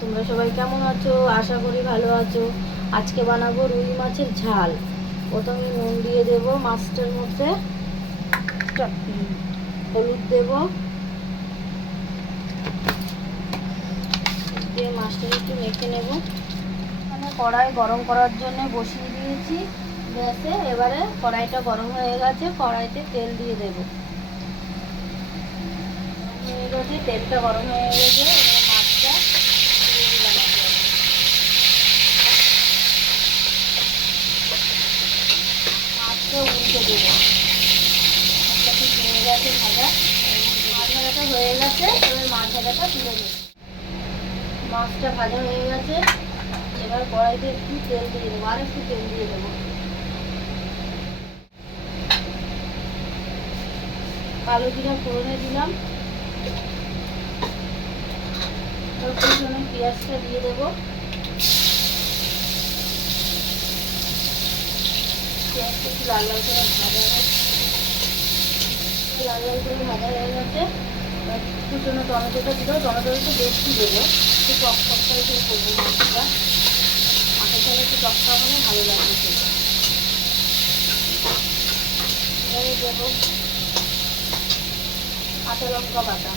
তোমরা সবাই কেমন আছো? আশা করি ভালো আছো। আজকে বানাবো রুই মাছের ঝাল। প্রথমে নুন দিয়ে দেব মাছটার মধ্যে, হলুদ দেব, দিয়ে মাছটাকে একটু মেখে নেব। এখানে কড়াই গরম করার জন্য বসিয়ে দিয়েছি গ্যাসে। এবারে কড়াইটা গরম হয়ে গেছে, কড়াইতে তেল দিয়ে দেব। হয়ে গেছে, তেলটা গরম হয়ে গেছে, এবার মাছটা দিয়ে দিলাম। মাছটা উল্টে দেবো। মাছটা ঠিক হয়ে গেছে ভাজা, মাছ ভাজাটা হয়ে গেছে। এবার মাছ ভাজাটা তুলে দেবো। মাছটা ভাজা হয়ে গেছে, এবার কড়াইতে একটু তেল দিয়ে দেবো, আর একটু তেল দিয়ে দেবো। কালো জিরা ফোড়নে দিলাম, পিছনে পেঁয়াজটা দিয়ে দেবো। পেঁয়াজটা একটু লাল লাল করে ভাজা হয়, লাল লাল করে ভাজা হয়ে গেছে। কুচনো টমেটোটা দিলেও, টমেটোটা একটু বেশি দেবো, একটু টক টক করে করবো মাছটা। মাছের ঝালে একটু টক টক হলে ভালো লাগবে খেতে। এবারে দেবো কাঁচা লঙ্কা বাটা,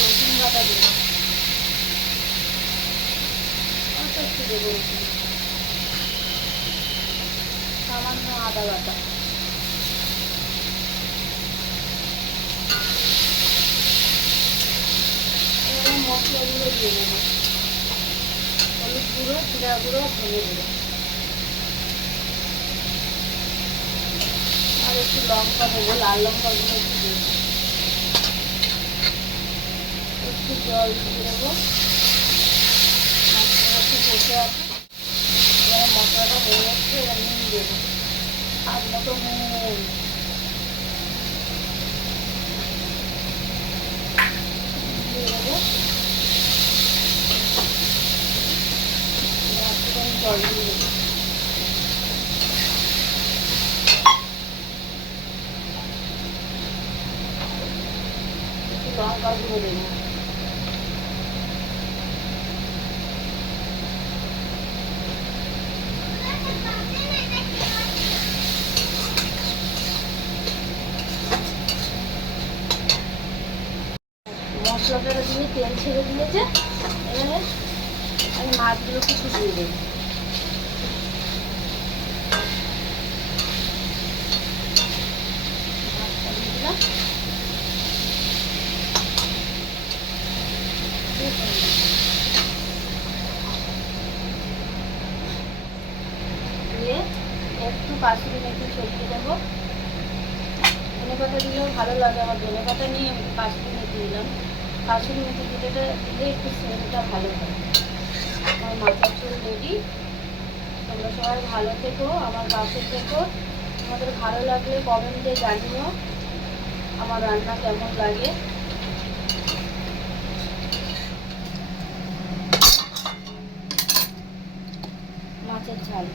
রসুন বাটা দেবো, অল্প একটু দেবো রসুন, সামান্য আদা বাটা, এবার মশলাগুলো দিয়ে দেবো। হলুদ গুঁড়ো, জিরা গুঁড়ো, ধনে গুঁড়ো, আর একটু লঙ্কা দেবো, লাল লঙ্কা গুঁড়ো একটু দেবো, একটু জল দিয়ে দেবো। মশলাটা একটু কষে আছে, এবারে মশলাটা হয়ে যাচ্ছে, এবার নুন দেবো, স্বাদ মতো নুন দিয়ে দেবো। একটুখানি জল দিয়ে দেবো। একটু লঙ্কা গুঁড়ো দেবো, মশলাটা দিয়ে তেল ছেড়ে দিয়েছে। এবারে আমি মাছগুলো কিছু দিয়ে দেবো। মাছটা দিয়ে দিলাম, দিয়ে একটু কাসুরি মেথি ছড়িয়ে দেবো। ধনে পাতা দিলেও ভালো লাগে, আমার ধনে পাতা নিয়ে আমি কাসুরি মেথি দিলাম। কাসুরি মেথি দিলে একটু সেন্টটা ভালো হয়। আমার মাছের ঝোল রেডি। তোমরা সবাই ভালো থেকো, আমার পাশে থেকো। তোমাদের ভালো লাগলে কমেন্টে জানিও আমার রান্না কেমন লাগে। মাছের ঝাল।